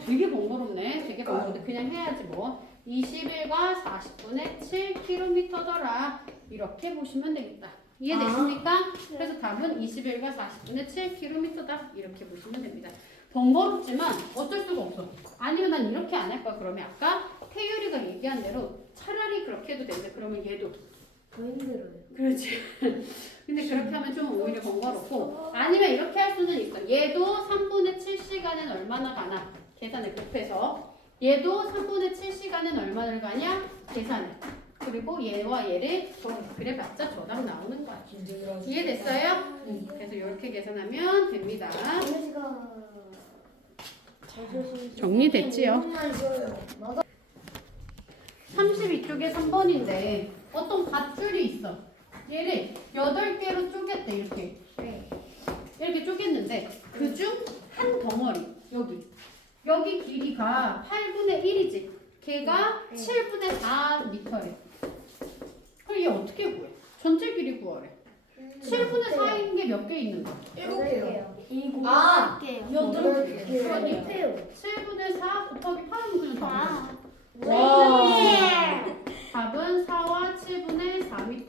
되게 번거롭네. 되게 번거롭네. 그냥 해야지 뭐. 21과 40분의 7km더라. 이렇게 보시면 되겠다. 이해되십니까? 그래서 답은 21과 40분의 7km다. 이렇게 보시면 됩니다. 번거롭지만 어쩔 수가 없어. 아니면 난 이렇게 안 할 거야. 그러면 아까 태율이가 얘기한 대로 차라리 그렇게 해도 되는데 그러면 얘도 더 힘들어요. 그렇지. 근데 그렇게 하면 좀 오히려 번거롭고 아니면 이렇게 할 수는 있어. 얘도 3분의 7시간은 얼마나 가나 계산을 곱해서 얘도 3분의 7시간은 얼마를 가냐 계산을 그리고 얘와 얘를 그래봤자 저답 나오는 거야. 이해됐어요? 그래서 이렇게 계산하면 됩니다. 정리됐지요? 32쪽에 3번인데 어떤 밧줄이 있어. 얘를 8개로 쪼갰대 이렇게. 이렇게 쪼갰는데 그중 한 덩어리 여기 길이가 8분의 1이지. 걔가 7분의 4m래. 그럼 얘 어떻게 구해? 전체 길이 구하래. 7분의 4인 게 몇 개 있는 거야? 7개요. 아, 8개. 그러니 7분의 4 곱하기 8하면 그냥 답이야. 와. 답은 4와 7분의 4m.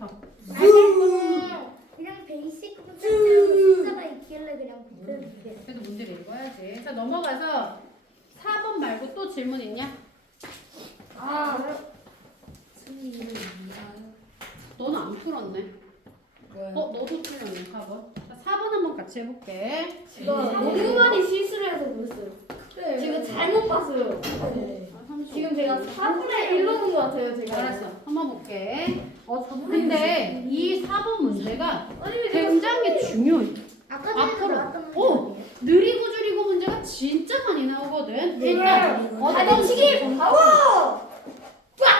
그냥 베이직 숫자가 있길래 그냥 붙여줄게. 그래도 문제를 읽어야지. 자 넘어가서 4번 말고 또 질문 있냐? 너는 안 풀었네. 너도 틀렸네 4번. 자 4번 한번 같이 해볼게. 제가 너무 많이 실수를 해서 그랬어요. 지금 잘못 봤어요. 지금 제가 4분의 1 넣은 것 같아요. 제가. 알았어. 한번 볼게. 근데 이 4번 문제가 굉장히 중요해. 아까 전에 앞으로. 나왔던 오! 문제 느리고 줄이고 문제가 진짜 많이 나오거든. 일단 가지치기 바로.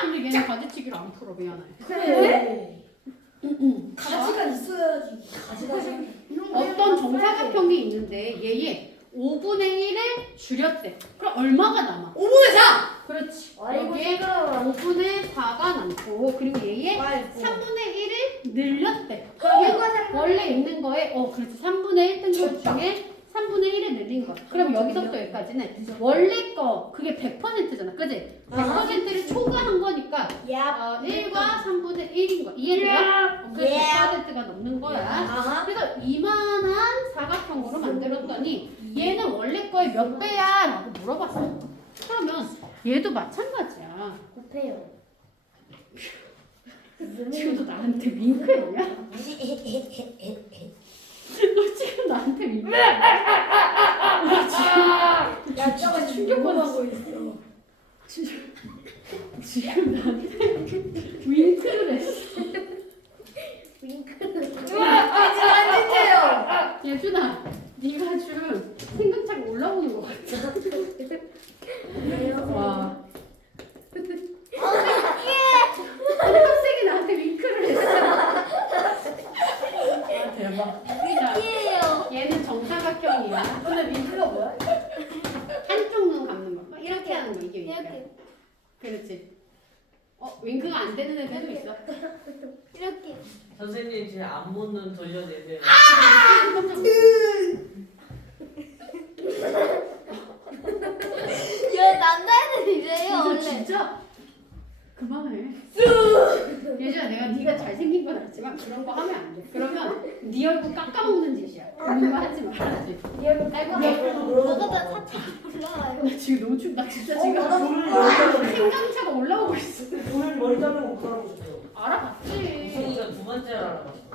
근데 얘는 가지치기를 안 풀어. 미안해. 그래? 가지가 있어야지. 가지가 어떤 정사각형이 있는데 얘의 5분의 1을 줄였대. 그럼 얼마가 남아? 5분의 4! 그렇지. 아이고, 여기에 제가 5분의 4가 남고 그리고 얘의 아이고. 3분의 1을 늘렸대. 그러면 원래 있는 거에 그렇지. 3분의 1등급 중에 3분의 1을 늘린 거. 그럼 여기서부터 여기까지는 원래 거 그게 100%잖아. 그지? 100%를 초과한 거니까 1과 3분의 1인 거. 이해돼요? 그래서 100%가 넘는 거야. 그래서 이만한 사각형으로 만들었더니 얘는 원래 거의 몇 배야? 라고 물어봤어. 그러면 얘도 마찬가지야. 곱해요. 지금도 나한테 윙크했냐? 너 지금 나한테 윙크했냐? 야, 저거 충격받고 있어. 지금 나한테 윙크를 했어. 안 진짜요. 예준아, 네가 좀 생각차가 올라오는 것 같아. 와. 학생이 나한테 윙크를 했어. 아, 대박. 자, 얘는 정사각형이야. 근데 민트가 뭐야? 한쪽 눈 감는 거. 이렇게 하는 거 이게 윙크야. 그렇지. 윙크가 안 되는 애들도 있어. 이렇게. 선생님 제 앞문눈 돌려내세요. 야 남자애들 이래요 진짜 원래. 진짜 그만해. 예전에 내가 네가 잘생긴 건 알지만 그런 거 하면 안 돼. 그러면 네 얼굴 깎아먹는 짓이야. 그런 거 하지 말아야지. 네 얼굴 깎아먹는 너가 다 사탕 올라와요. 나 지금 너무 춥다. 나 진짜 지금 생강차가 올라오고 있어. 오늘 머리 자르고 가라고 줬어요. 알아봤지. 우승이가 두 번째로 알아봤어.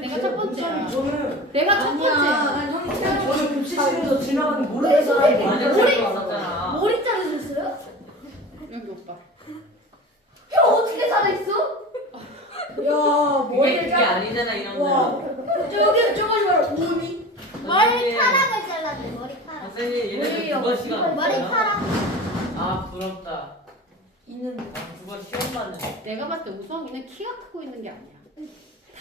내가 첫 번째야. 저는 내가 첫 번째야. 저는 급식실에서 지나가는 모르는 사람이 완전 많아요. 잘 왔었잖아. 머리 자르셨어요? 여기 오빠. 형 어떻게 살아있어? 야, 그게 머리를 짜. 아니잖아 이런 와. 거. 저기 말고 오니? 머리카락을 잘랐네 머리카락. 선생님 얘네들 두번 시간 없어요? 머리카락. 아 부럽다. 있는 두번 시험 받네. 내가 봤을 때 우성이는 키가 크고 있는 게 아니야.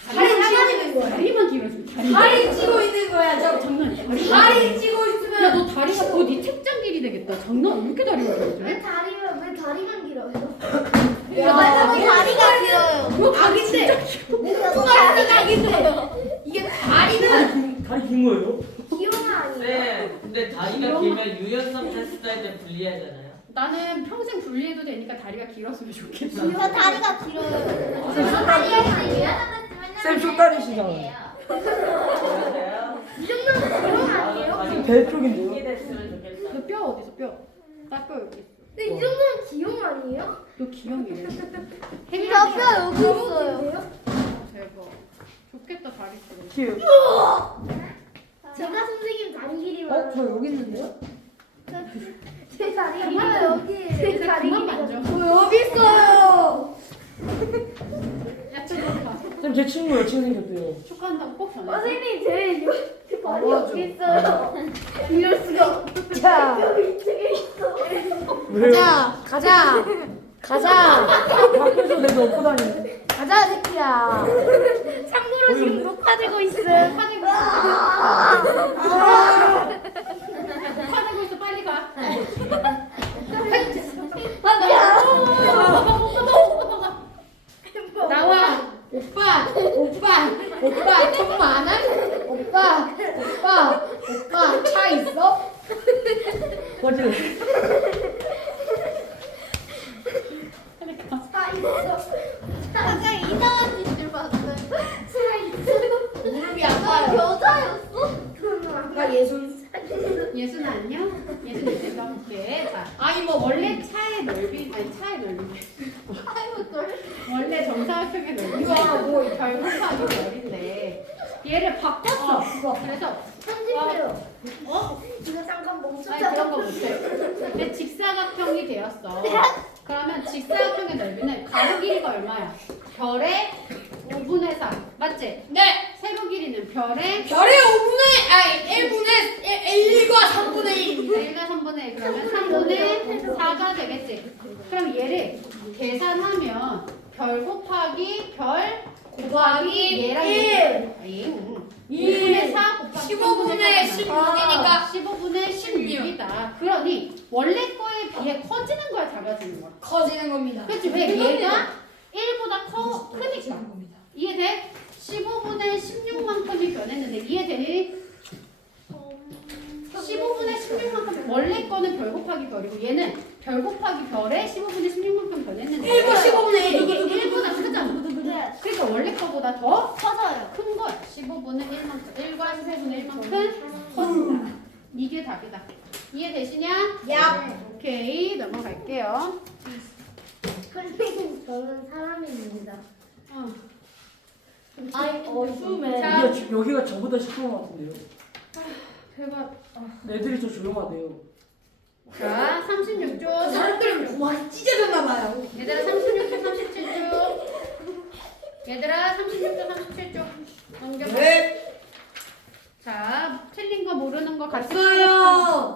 다리 찍어 있는 거야. 다리만 길어지고 다리. 다리 찍어 있는 거야. 저 장난이야. 다리 찍어 있으면 야, 너 다리가 거의 네 책장 길이 되겠다. 장난 왜 이렇게 다리가 길어져? 왜 다리만 길어요? 야, 다리가 길어요. 이거 각인데. 다리가 길어요. 이게 다리는 다리 긴 거예요? 기호가 아니에요. 네. 근데 다리가 길면 유연성 테스트 할 때 불리하잖아요. 나는 평생 분리해도 되니까 다리가 길었으면 좋겠어. 저 다리가 길어요. 저 다리가 길어요. 쌤 쇼다리시잖아요. 그러세요? 이 정도면 그런 거 아니에요? 다리 배 쪽인데요? 크게 됐으면 좋겠다. 너 뼈 어디서 뼈? 나 뼈 여기 있어. 근데 이 정도면 기용 아니에요? 너 기억이래. 아빠 여기 있어요. 대박. 좋겠다 다리 쓰고. 키. 제가 선생님 다리 길이 저 여기 있는데요? 제 다리 길이가 여기. 제 다리 그만 길이가 만져. 여기 있어요. 야 축하한다. 쌤 제 친구 여친 생겼대요. 축하한다고 꼭 전해. 선생님 제 발이 맞아. 여기 있어요. 이럴 수가. 자, 여기 이쪽에 있어. 왜요? 가자. 가자. 밖에서 내가 업고 다니는데. 가자, 새끼야. 참고로 지금 녹화되고 있어. 화내고 있어. 빨리 가. 나와. 오빠, 통 많아? 오빠, 차 있어? 어제 차 있어. 아까 이상한 짓을 봤어요. 차 있어. 무릎이 나 아파요. 여자였어? 나 예순. 예순아 안녕. 예순 이제 가볼게. 자, 아니 뭐 원래 차의 넓이 원래 정사각형의 넓이가 결국하기 넓인데 얘를 바꿨어. 그래서 편집해요. 어? 이거 잠깐 아니 멈췄다. 그런 거 못해. 근데 직사각형이 되었어. 그러면 직사각형의 넓이는 가로 길이가 얼마야? 별의 5분의 4 맞지? 네. 세로 길이는 별의 별의 1과 3분의 1. 1과 3분의 1 그러면 3분의 4가 되겠지. 그럼 얘를 계산하면 별 곱하기 별 곱하기 얘랑 2분의 4 곱하기 15분의 16이니까 15분의 16이다. 그러니 원래 거에 비해 커지는 거야 작아지는 거야? 커지는 겁니다. 그렇지. 왜? 얘가 1보다 크니까. 이해돼? 15분의 16만큼이 변했는데 이해되니? 15분의 16만큼 원래 거는 별 곱하기 별이고 얘는 별 곱하기 별에 15분의 16만큼 변했는데 1과 15분의 1. 이게 1보다 크잖아. 그러니까 원래 거보다 더 커져요. 큰 거야. 15분의 1만큼 1과 14분의 1만큼 커진다. 이게 답이다. 이해되시냐? 야. 오케이 넘어갈게요. 선생님 저는 사람입니다. 어. 아이 어둠에. 자. 여기가 저보다 시끄러운 것 같은데요. 대박. 애들이 더 조용하대요. 자 36조. 사람들은 고만이 찢어졌나봐요. 얘들아 36조 37조. 얘들아 36조 37조. 넘겨봐. 네. 자 틀린 거 모르는 거 같이 없어요.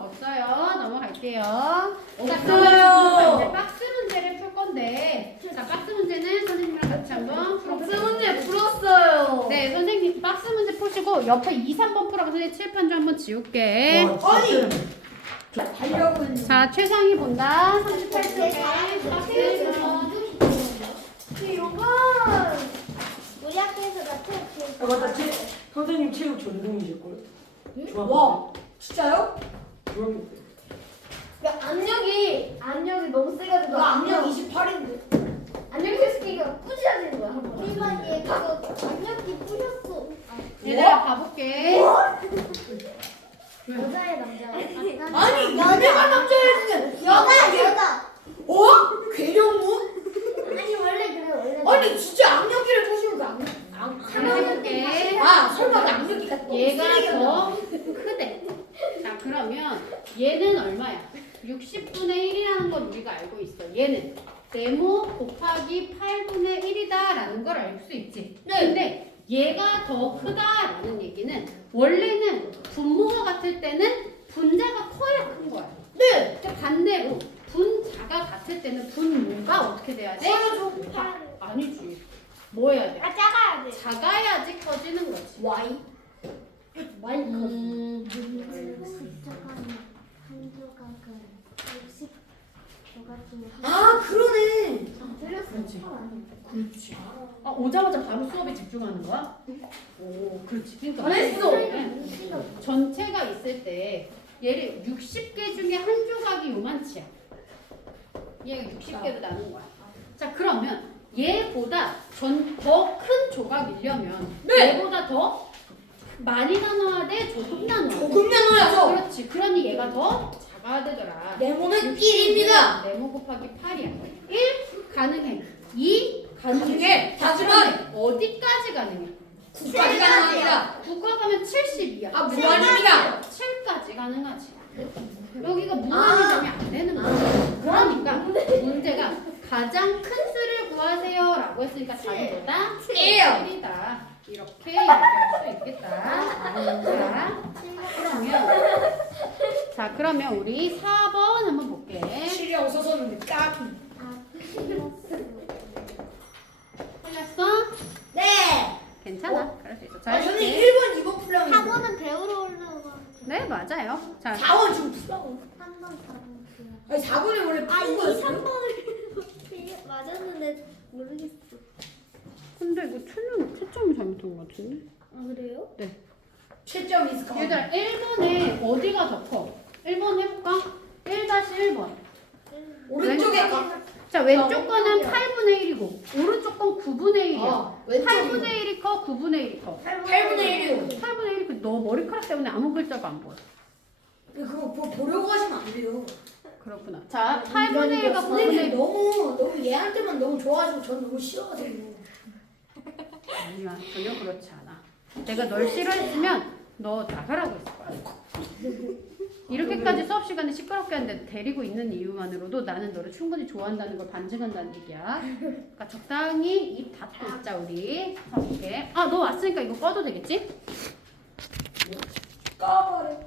없어요. 넘어갈게요. 자, 없어요. 그러면 이제 박스 문제를 풀 건데, 자 박스 문제는 선생님이랑 같이 한번 박스 풀어볼게요. 문제 풀었어요. 네, 선생님 박스 문제 푸시고 옆에 2, 3번 풀어서 선생님 칠판 좀 한번 지울게. 와, 아니. 쌤. 하려고 했는데. 자 최상이 본다. 38쪽에 박스 이건 우리 학교에서 나 아, 맞다. 선생님 체육 전공이실걸? 중학교 와, 진짜요? 때. 중학교 때. 압력이 너무 세가지고 나 압력 28인데. 압력 테스트가 부셔지는 거야 한 번. 일반 얘 그거 압력이 부셨어. 얘들아 봐볼게. 여자의 남자. 아니, 남자가 남자애는 여자. 어? 괴력문? 아니 원래 그래 원래. 아니, 진짜 악력기를 보시면 그 해볼게. 설마 그 악력기가 얘가 더 크대. 자 그러면 얘는 얼마야? 60분의 1이라는 건 우리가 알고 있어. 얘는 네모 곱하기 8분의 1이다라는 걸 알 수 있지. 네. 근데 얘가 더 크다라는 얘기는 원래는 분모가 같을 때는 분자가 커야 큰 거야. 네. 근데 반대로 분자가 같을 때는 분모가 어떻게 돼야 돼? 커야죠. 아니지. 뭐 해야 돼? 작아야 돼. 작아야지 커지는 거지. Y. 아, 그러네. 그렇지. 아 오자마자 바로 수업에 집중하는 거야? 오, 그렇지. 그러니까 잘했어. 전체가 있을 때 얘를 60개 중에 한 조각이 요만치야. 얘가 60개로 나눈 거야. 자 그러면 얘보다 더 큰 조각이려면 네. 얘보다 더 많이 나눠야 돼? 조금 나눠야 돼? 조금 나눠야죠. 그렇지. 그러니 얘가 더 작아 얼마가 되더라? 네모는 1입니다. 네모 곱하기 8이야. 1 가능해. 2 가능해. 하지만 어디까지 가능해? 9까지 가능합니다. 9가 가면 70이야. 아, 무한입니다. 7까지 가능하지. 여기가 무한이 되면 안 되는 거야. 그러니까 문제가 가장 큰 수를 구하세요 라고 했으니까 답이보다 7이다. 이렇게 얘기할 수 있겠다. 자, 그러면 우리 4번 한번 볼게. 7이 없어서는 까기. 틀렸어? 네. 괜찮아. 그럴 수 있어. 자, 아, 저는 이렇게. 1번, 2번 풀라고. 학원은 배우러 오려고 네, 맞아요. 자, 4번 지금 풀라고. 한번 가보세요. 아니 4번에 원래 아, 푸는 2, 거였어요? 3번을 맞았는데 모르겠어. 근데 이거 채점이 잘못한 것 같은데? 아, 그래요? 채점이 있을 것 같아요. 얘들아, 1번에 어디가 더 커? 1번 해볼까? 1-1번. 오른쪽에 가. 자, 왼쪽 거는 8분의 1이고, 오른쪽 건 9분의 1이야. 왼쪽에 8분의 1이 커, 9분의 1이 커. 8분의 1이요. 8분의 1이 너 머리카락 때문에 아무 글자가 안 보여. 그거 보려고 하시면 안 돼요. 그렇구나. 자, 8분의 1과 9분의 선생님 1. 너무 얘한테만 너무 좋아하시고 저는 너무 싫어하세요. 아니야, 전혀 그렇지 않아. 내가 널 싫어했으면 너 나가라고 했을 거야. 이렇게까지 수업 시간에 시끄럽게 하는데 데리고 있는 이유만으로도 나는 너를 충분히 좋아한다는 걸 반증한다는 얘기야. 그러니까 적당히 입 닫고 있자 우리. 자, 볼게. 아, 너 왔으니까 이거 꺼도 되겠지? 까버려.